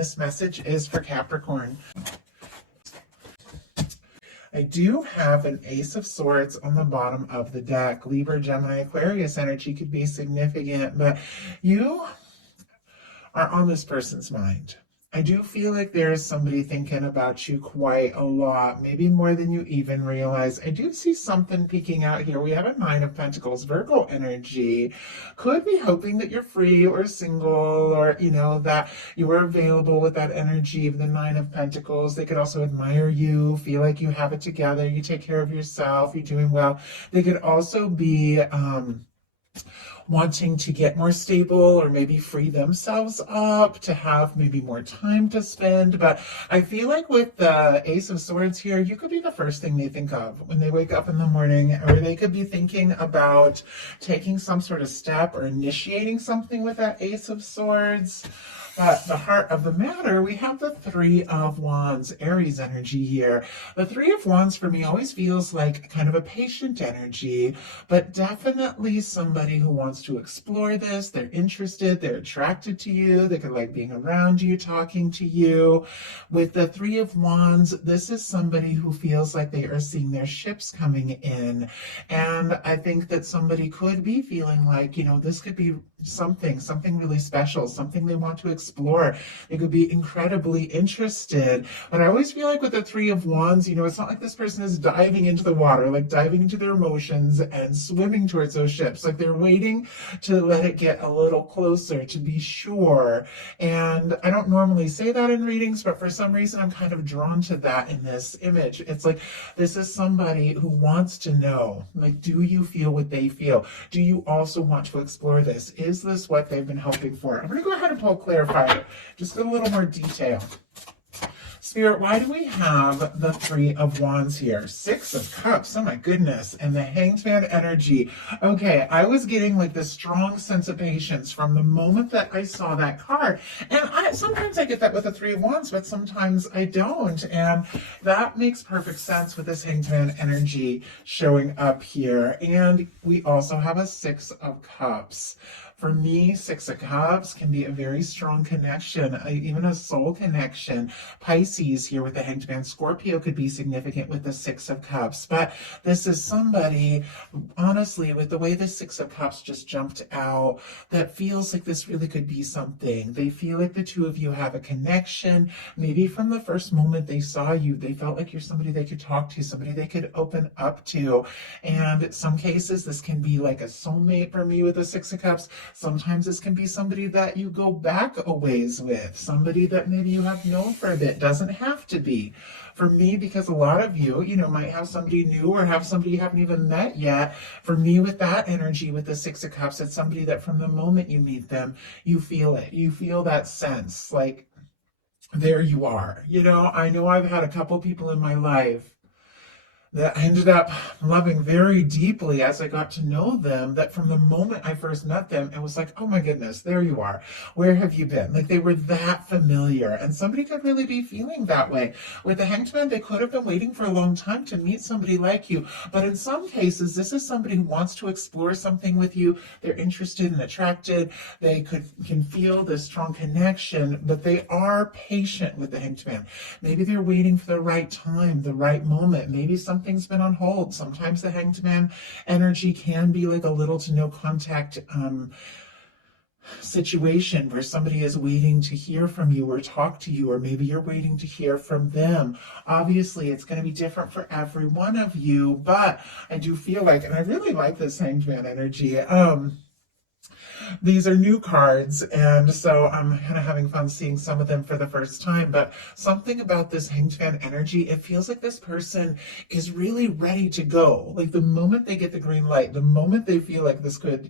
this message is for Capricorn. I do have an Ace of Swords on the bottom of the deck. Libra, Gemini, Aquarius energy could be significant, but you are on this person's mind. I do feel like there is somebody thinking about you quite a lot, maybe more than you even realize. I do see something peeking out here. We have a Nine of Pentacles, Virgo energy. Could be hoping that you're free or single, or, that you are available with that energy of the Nine of Pentacles. They could also admire you, feel like you have it together, you take care of yourself, you're doing well. They could also be, wanting to get more stable or maybe free themselves up to have maybe more time to spend. But I feel like with the Ace of Swords here, you could be the first thing they think of when they wake up in the morning, or they could be thinking about taking some sort of step or initiating something with that Ace of Swords. But the heart of the matter, we have the Three of Wands, Aries energy here. The Three of Wands for me always feels like kind of a patient energy, but definitely somebody who wants to explore this. They're interested, they're attracted to you, they could like being around you, talking to you. With the Three of Wands, this is somebody who feels like they are seeing their ships coming in. And I think that somebody could be feeling like, this could be something really special, something they want to explore. They could be incredibly interested. But I always feel like with the Three of Wands, it's not like this person is diving into the water, like diving into their emotions and swimming towards those ships. Like they're waiting to let it get a little closer to be sure. And I don't normally say that in readings, but for some reason I'm kind of drawn to that in this image. It's like, this is somebody who wants to know, like, do you feel what they feel? Do you also want to explore this? Is this what they've been hoping for? I'm going to go ahead and pull a clarifier, just get a little more detail. Spirit, why do we have the Three of Wands here? Six of Cups, oh my goodness, and the Hanged Man energy. Okay, I was getting like this strong sense of patience from the moment that I saw that card. And sometimes I get that with the Three of Wands, but sometimes I don't. And that makes perfect sense with this Hanged Man energy showing up here. And we also have a Six of Cups. For me, Six of Cups can be a very strong connection, even a soul connection. Pisces here with the Hanged Man. Scorpio could be significant with the Six of Cups. But this is somebody, honestly, with the way the Six of Cups just jumped out, that feels like this really could be something. They feel like the two of you have a connection. Maybe from the first moment they saw you, they felt like you're somebody they could talk to, somebody they could open up to. And in some cases, this can be like a soulmate for me with the Six of Cups. Sometimes this can be somebody that you go back a ways with, somebody that maybe you have known for a bit. Doesn't have to be. For me, because a lot of you, might have somebody new or have somebody you haven't even met yet. For me, with that energy, with the Six of Cups, it's somebody that from the moment you meet them, you feel it. You feel that sense, like, there you are. I know I've had a couple people in my life that I ended up loving very deeply as I got to know them, that from the moment I first met them, it was like, oh my goodness, there you are. Where have you been? Like they were that familiar. And somebody could really be feeling that way. With the Hanged Man, they could have been waiting for a long time to meet somebody like you. But in some cases, this is somebody who wants to explore something with you. They're interested and attracted. They can feel this strong connection, but they are patient with the Hanged Man. Maybe they're waiting for the right time, the right moment. Maybe something's been on hold. Sometimes the Hanged Man energy can be like a little to no contact situation where somebody is waiting to hear from you or talk to you, or maybe you're waiting to hear from them. Obviously, it's going to be different for every one of you, but I do feel like, and I really like this Hanged Man energy, these are new cards, and so I'm kind of having fun seeing some of them for the first time. But something about this Hanged Man energy, it feels like this person is really ready to go. Like the moment they get the green light, the moment they feel like this could,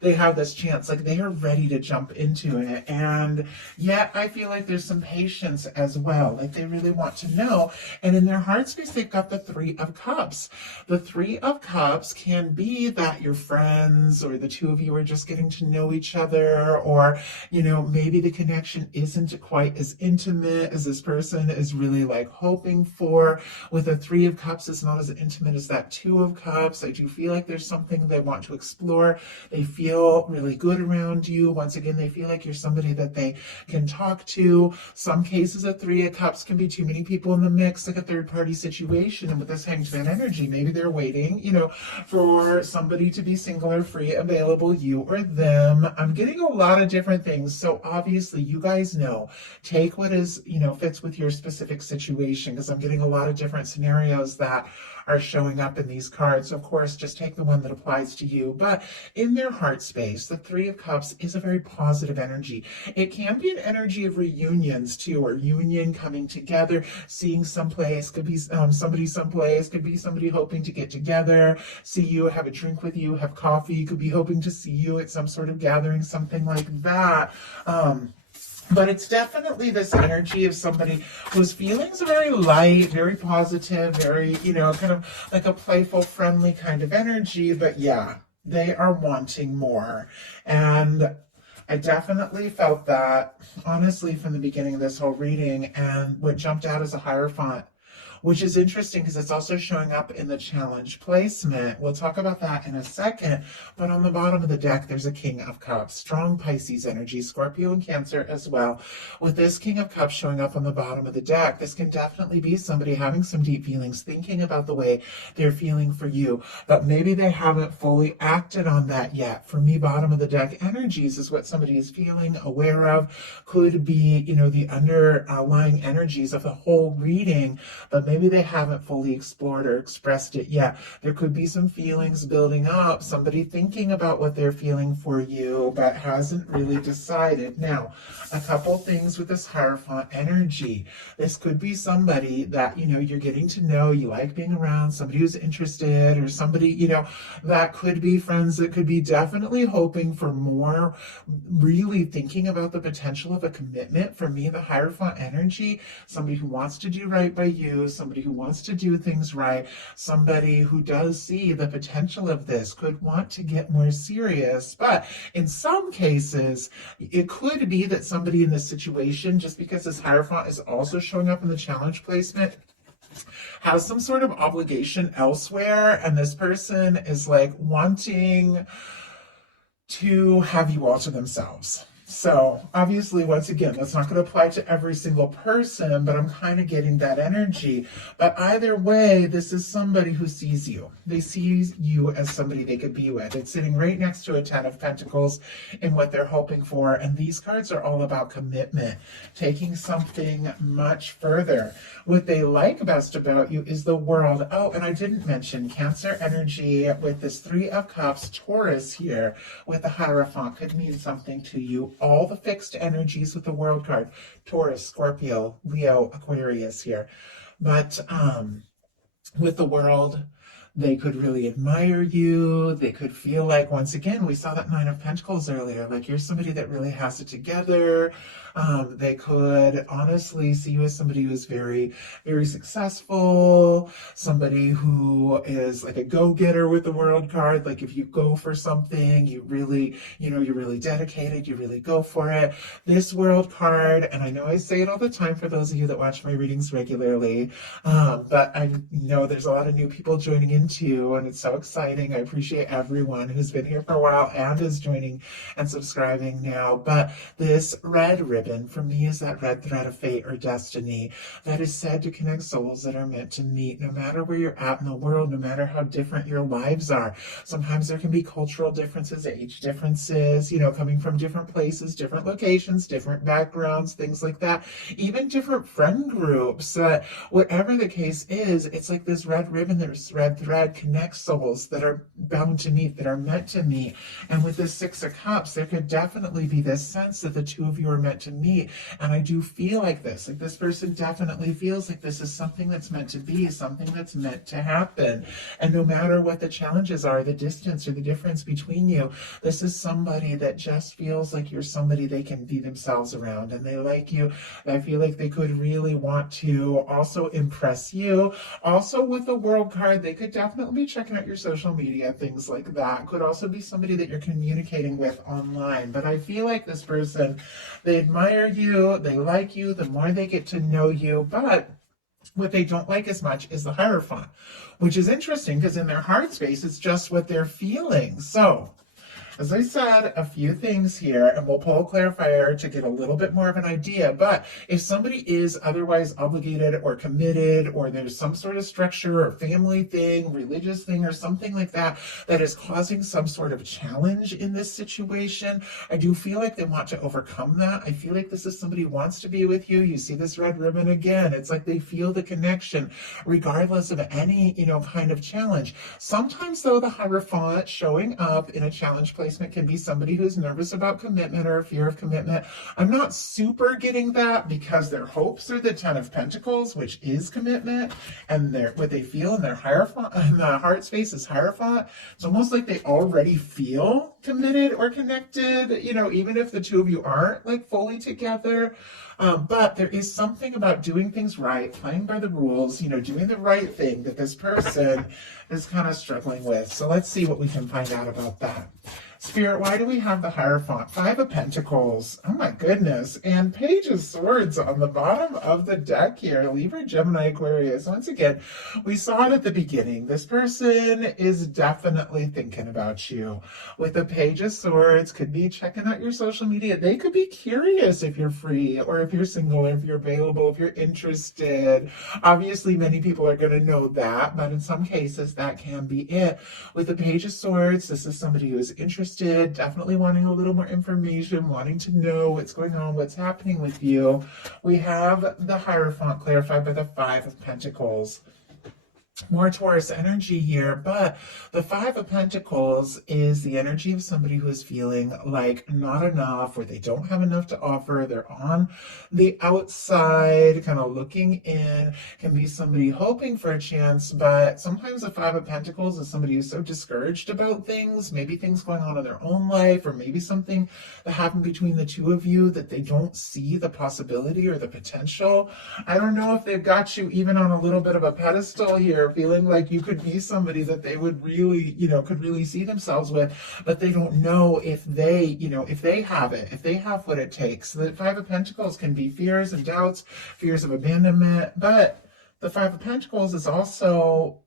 they have this chance, like they are ready to jump into it. And yet I feel like there's some patience as well. Like they really want to know. And in their heart space, they've got the Three of Cups. The Three of Cups can be that your friends or the two of you are just getting to know each other, or, maybe the connection isn't quite as intimate as this person is really like hoping for. With a Three of Cups, it's not as intimate as that Two of Cups. I do feel like there's something they want to explore. They feel really good around you. Once again, they feel like you're somebody that they can talk to. Some cases, a Three of Cups can be too many people in the mix, like a third party situation. And with this Hanged Man energy, maybe they're waiting, for somebody to be single or free, available, you or them. I'm getting a lot of different things. So obviously, you guys know, take what is, fits with your specific situation, because I'm getting a lot of different scenarios that are showing up in these cards. Of course, just take the one that applies to you. But in their heart space, the Three of Cups is a very positive energy. It can be an energy of reunions too, or union, coming together, seeing someplace. Could be somebody someplace, could be somebody hoping to get together, see you, have a drink with you, have coffee, could be hoping to see you at some sort of gathering, something like that. But it's definitely this energy of somebody whose feelings are very light, very positive, very, kind of like a playful, friendly kind of energy. But yeah, they are wanting more. And I definitely felt that, honestly, from the beginning of this whole reading. And what jumped out as a Hierophant, which is interesting because it's also showing up in the challenge placement. We'll talk about that in a second. But on the bottom of the deck, there's a King of Cups, strong Pisces energy, Scorpio and Cancer as well. With this King of Cups showing up on the bottom of the deck, this can definitely be somebody having some deep feelings, thinking about the way they're feeling for you, but maybe they haven't fully acted on that yet. For me, bottom of the deck energies is what somebody is feeling, aware of, could be, the underlying energies of the whole reading, but maybe they haven't fully explored or expressed it yet. There could be some feelings building up, somebody thinking about what they're feeling for you, but hasn't really decided. Now, a couple things with this Hierophant energy. This could be somebody that, you're getting to know, you like being around, somebody who's interested, or somebody, that could be friends, that could be definitely hoping for more, really thinking about the potential of a commitment. For me, the Hierophant energy, somebody who wants to do right by you, somebody who wants to do things right, somebody who does see the potential of this, could want to get more serious. But in some cases, it could be that somebody in this situation, just because this Hierophant is also showing up in the challenge placement, has some sort of obligation elsewhere, and this person is like wanting to have you all to themselves. So obviously, once again, that's not going to apply to every single person, but I'm kind of getting that energy. But either way, this is somebody who sees you. They see you as somebody they could be with. It's sitting right next to a Ten of Pentacles in what they're hoping for. And these cards are all about commitment, taking something much further. What they like best about you is the World. Oh, and I didn't mention Cancer energy with this Three of Cups, Taurus here with the Hierophant could mean something to you. All the fixed energies with the World card, Taurus, Scorpio, Leo, Aquarius here. But with the World, they could really admire you. They could feel like, once again, we saw that Nine of Pentacles earlier, like you're somebody that really has it together. They could honestly see you as somebody who is very, very successful, somebody who is like a go-getter with the World card. Like if you go for something, you really, you're really dedicated, you really go for it. This World card, and I know I say it all the time for those of you that watch my readings regularly, but I know there's a lot of new people joining in too, and it's so exciting. I appreciate everyone who's been here for a while and is joining and subscribing now. But this red ribbon for me is that red thread of fate or destiny that is said to connect souls that are meant to meet, no matter where you're at in the world, no matter how different your lives are. Sometimes there can be cultural differences, age differences, coming from different places, different locations, different backgrounds, things like that, even different friend groups. Whatever the case is, it's like this red ribbon, this red thread connects souls that are bound to meet, that are meant to meet. And with this Six of Cups, there could definitely be this sense that the two of you are meant to meet. And I do feel like this person definitely feels like this is something that's meant to be, something that's meant to happen. And no matter what the challenges are, the distance or the difference between you, this is somebody that just feels like you're somebody they can be themselves around, and they like you. I feel like they could really want to also impress you. Also with the World card, they could definitely be checking out your social media, things like that. Could also be somebody that you're communicating with online. But I feel like this person, they admire you, they like you, the more they get to know you, but what they don't like as much is the Hierophant, which is interesting because in their heart space, it's just what they're feeling. So, as I said, a few things here, and we'll pull a clarifier to get a little bit more of an idea. But if somebody is otherwise obligated or committed, or there's some sort of structure or family thing, religious thing, or something like that, that is causing some sort of challenge in this situation, I do feel like they want to overcome that. I feel like this is somebody who wants to be with you. You see this red ribbon again. It's like they feel the connection regardless of any, kind of challenge. Sometimes, though, the Hierophant showing up in a challenge placement can be somebody who's nervous about commitment or fear of commitment. I'm not super getting that because their hopes are the Ten of Pentacles, which is commitment, and what they feel in their Hierophant, in the heart space is Hierophant. It's almost like they already feel committed or connected, even if the two of you aren't like fully together. But there is something about doing things right, playing by the rules, doing the right thing that this person is kind of struggling with. So let's see what we can find out about that. Spirit, why do we have the Hierophant? Five of Pentacles. Oh my goodness. And Page of Swords on the bottom of the deck here. Libra, Gemini, Aquarius. Once again, we saw it at the beginning. This person is definitely thinking about you. With the Page of Swords, could be checking out your social media. They could be curious if you're free, or if you're single, or if you're available, if you're interested. Obviously, many people are going to know that, but in some cases, that can be it. With the Page of Swords, this is somebody who is interested, definitely wanting a little more information, wanting to know what's going on, what's happening with you. We have the Hierophant clarified by the Five of Pentacles. More Taurus energy here, but the Five of Pentacles is the energy of somebody who is feeling like not enough, or they don't have enough to offer. They're on the outside, kind of looking in. Can be somebody hoping for a chance, but sometimes the Five of Pentacles is somebody who's so discouraged about things, maybe things going on in their own life, or maybe something that happened between the two of you that they don't see the possibility or the potential. I don't know if they've got you even on a little bit of a pedestal here, feeling like you could be somebody that they would really, could really see themselves with, but they don't know if they, if they have it, if they have what it takes. The Five of Pentacles can be fears and doubts, fears of abandonment, but the Five of Pentacles is also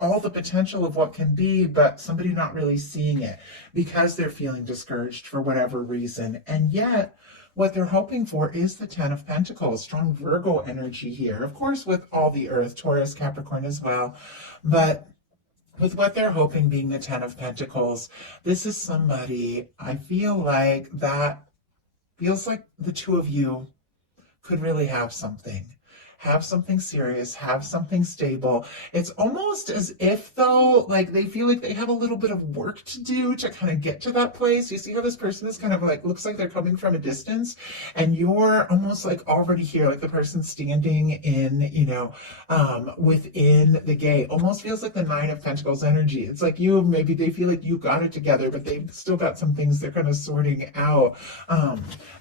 all the potential of what can be, but somebody not really seeing it because they're feeling discouraged for whatever reason. And yet, what they're hoping for is the Ten of Pentacles, strong Virgo energy here. Of course, with all the Earth, Taurus, Capricorn as well. But with what they're hoping being the Ten of Pentacles, this is somebody, I feel like that feels like the two of you could really have something. Have something serious, have something stable. It's almost as if, though, like they feel like they have a little bit of work to do to kind of get to that place. You see how this person is kind of like, looks like they're coming from a distance, and you're almost like already here, like the person standing in, within the gate. Almost feels like the Nine of Pentacles energy. It's like maybe they feel like you got it together, but they've still got some things they're kind of sorting out.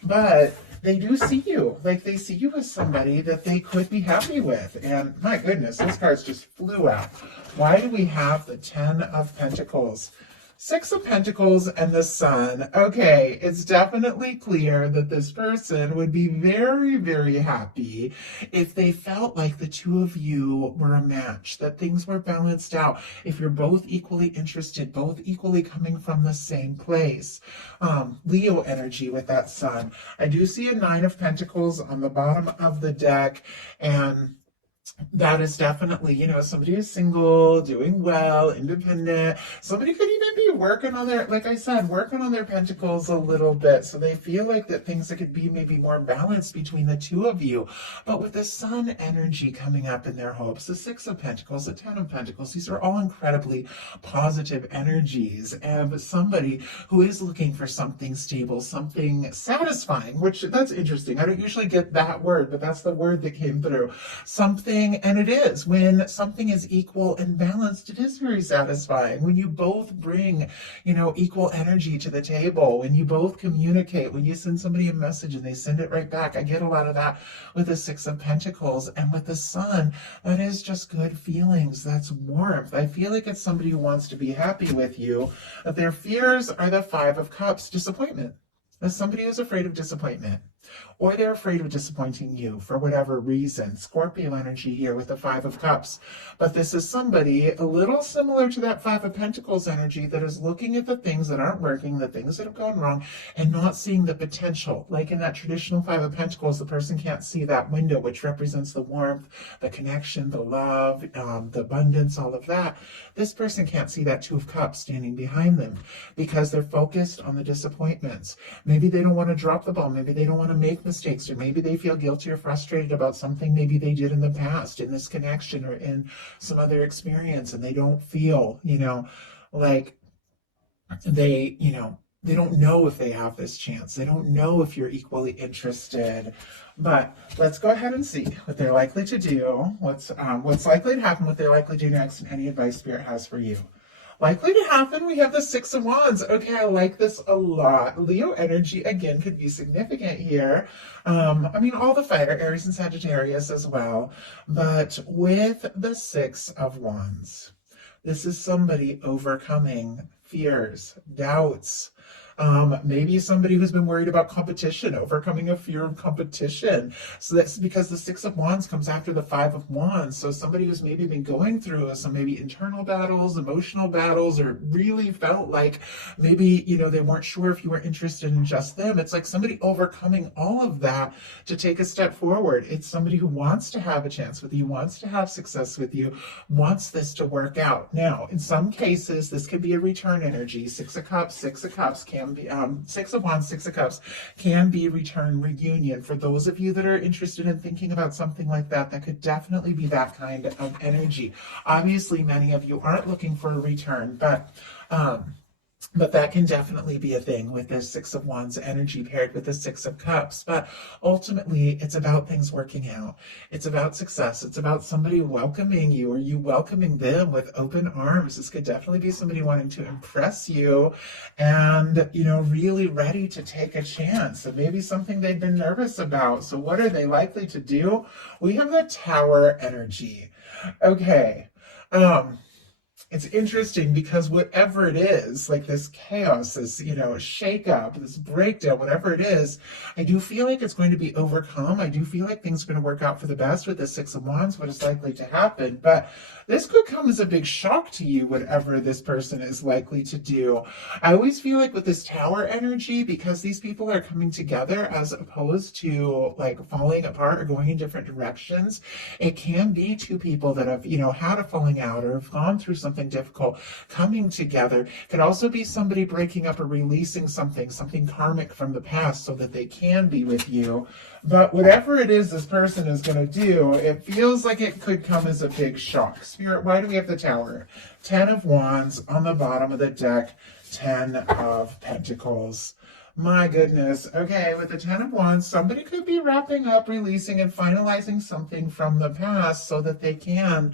But they do see you, like they see you as somebody that they could be happy with. And my goodness, those cards just flew out. Why do we have the Ten of Pentacles? Six of Pentacles and the Sun. Okay, it's definitely clear that this person would be very, very happy if they felt like the two of you were a match, that things were balanced out, if you're both equally interested, both equally coming from the same place. Leo energy with that Sun. I do see a Nine of Pentacles on the bottom of the deck, and that is definitely, somebody who's single, doing well, independent. Somebody could even be working on their, like I said, working on their pentacles a little bit. So they feel like that things that could be maybe more balanced between the two of you. But with the Sun energy coming up in their hopes, the Six of Pentacles, the Ten of Pentacles, these are all incredibly positive energies of somebody who is looking for something stable, something satisfying, which that's interesting. I don't usually get that word, but that's the word that came through. Something thing, and it is. When something is equal and balanced, it is very satisfying. When you both bring, equal energy to the table, when you both communicate, when you send somebody a message and they send it right back. I get a lot of that with the Six of Pentacles, and with the Sun, that is just good feelings. That's warmth. I feel like it's somebody who wants to be happy with you. Their fears are the Five of Cups, disappointment. As somebody who's afraid of disappointment, or they're afraid of disappointing you for whatever reason. Scorpio energy here with the Five of Cups. But this is somebody a little similar to that Five of Pentacles energy that is looking at the things that aren't working, the things that have gone wrong, and not seeing the potential. Like in that traditional Five of Pentacles, the person can't see that window, which represents the warmth, the connection, the love, the abundance, all of that. This person can't see that Two of Cups standing behind them because they're focused on the disappointments. Maybe they don't want to drop the ball. Maybe they don't want to make mistakes, or maybe they feel guilty or frustrated about something maybe they did in the past, in this connection or in some other experience, and they don't feel, like they don't know if they have this chance. They don't know if you're equally interested. But let's go ahead and see what they're likely to do, what's likely to happen, what they're likely to do next, and any advice Spirit has for you. Likely to happen, we have the Six of Wands. Okay, I like this a lot. Leo energy, again, could be significant here. All the fire, Aries and Sagittarius as well. But with the Six of Wands, this is somebody overcoming fears, doubts. Maybe somebody who's been worried about competition, overcoming a fear of competition. So that's because the Six of Wands comes after the Five of Wands. So somebody who's maybe been going through some maybe internal battles, emotional battles, or really felt like maybe, they weren't sure if you were interested in just them. It's like somebody overcoming all of that to take a step forward. It's somebody who wants to have a chance with you, wants to have success with you, wants this to work out. Now, in some cases, this could be a return energy. Six of Cups can be Six of Wands, Six of Cups can be return reunion. For those of you that are interested in thinking about something like that, that could definitely be that kind of energy. Obviously, many of you aren't looking for a return, but that can definitely be a thing with this Six of Wands energy paired with the Six of Cups. But ultimately, it's about things working out. It's about success. It's about somebody welcoming you, or you welcoming them with open arms. This could definitely be somebody wanting to impress you and, really ready to take a chance. And maybe something they've been nervous about. So what are they likely to do? We have the Tower energy. Okay. It's interesting because whatever it is, like this chaos, this, shake up, this breakdown, whatever it is, I do feel like it's going to be overcome. I do feel like things are going to work out for the best with the Six of Wands, what is likely to happen. But this could come as a big shock to you, whatever this person is likely to do. I always feel like with this Tower energy, because these people are coming together as opposed to like falling apart or going in different directions, it can be two people that have, had a falling out or have gone through something difficult coming together. Could also be somebody breaking up or releasing something karmic from the past so that they can be with you. But whatever it is this person is going to do, it feels like it could come as a big shock. Spirit, why do we have the Tower? 10 of Wands on the bottom of the deck, 10 of Pentacles. My goodness. Okay, with the 10 of Wands, somebody could be wrapping up, releasing, and finalizing something from the past so that they can,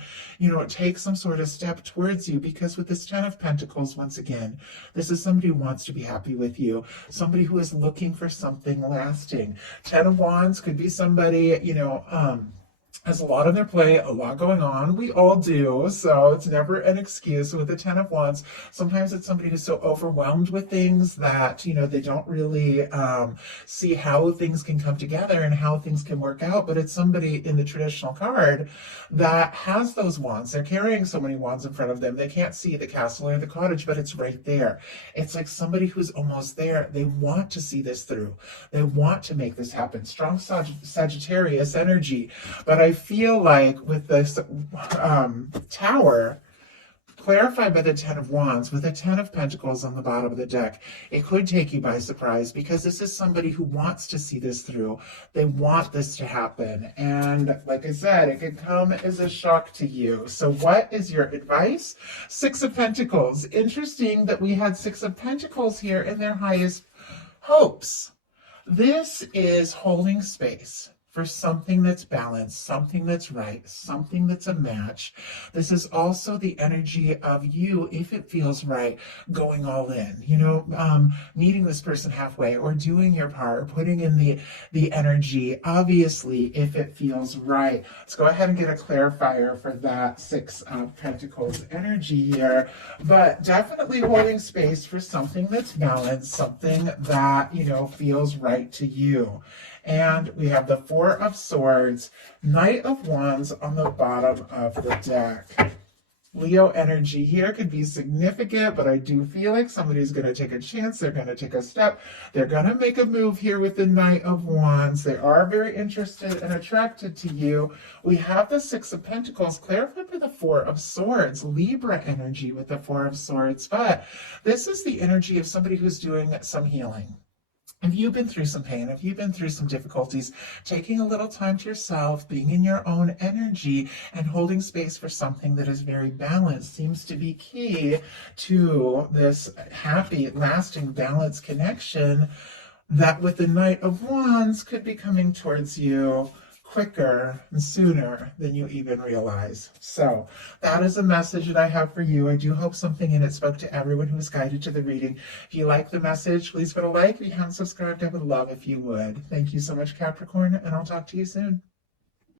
take some sort of step towards you. Because with this 10 of Pentacles, once again, this is somebody who wants to be happy with you, somebody who is looking for something lasting. 10 of Wands could be somebody, has a lot on their plate, a lot going on. We all do, so it's never an excuse. With the 10 of Wands, sometimes it's somebody who's so overwhelmed with things that, they don't really see how things can come together and how things can work out. But it's somebody in the traditional card that has those wands. They're carrying so many wands in front of them. They can't see the castle or the cottage, but it's right there. It's like somebody who's almost there. They want to see this through. They want to make this happen. Strong Sagittarius energy. But I feel like with this Tower, clarified by the 10 of Wands, with the 10 of Pentacles on the bottom of the deck, it could take you by surprise because this is somebody who wants to see this through. They want this to happen. And like I said, it could come as a shock to you. So what is your advice? 6 of Pentacles. Interesting that we had 6 of Pentacles here in their highest hopes. This is holding space for something that's balanced, something that's right, something that's a match. This is also the energy of you, if it feels right, going all in, meeting this person halfway or doing your part, putting in the energy, obviously, if it feels right. Let's go ahead and get a clarifier for that Six of Pentacles energy here, but definitely holding space for something that's balanced, something that, feels right to you. And we have the Four of Swords, Knight of Wands on the bottom of the deck. Leo energy here could be significant, but I do feel like somebody's going to take a chance. They're going to take a step. They're going to make a move here with the Knight of Wands. They are very interested and attracted to you. We have the Six of Pentacles clarified by the Four of Swords, Libra energy with the Four of Swords. But this is the energy of somebody who's doing some healing. If you've been through some pain, if you've been through some difficulties, taking a little time to yourself, being in your own energy, and holding space for something that is very balanced seems to be key to this happy, lasting, balanced connection that with the Knight of Wands could be coming towards you quicker and sooner than you even realize. So that is a message that I have for you. I do hope something in it spoke to everyone who was guided to the reading. If you like the message, please put a like. If you haven't subscribed, I would love if you would. Thank you so much, Capricorn, and I'll talk to you soon.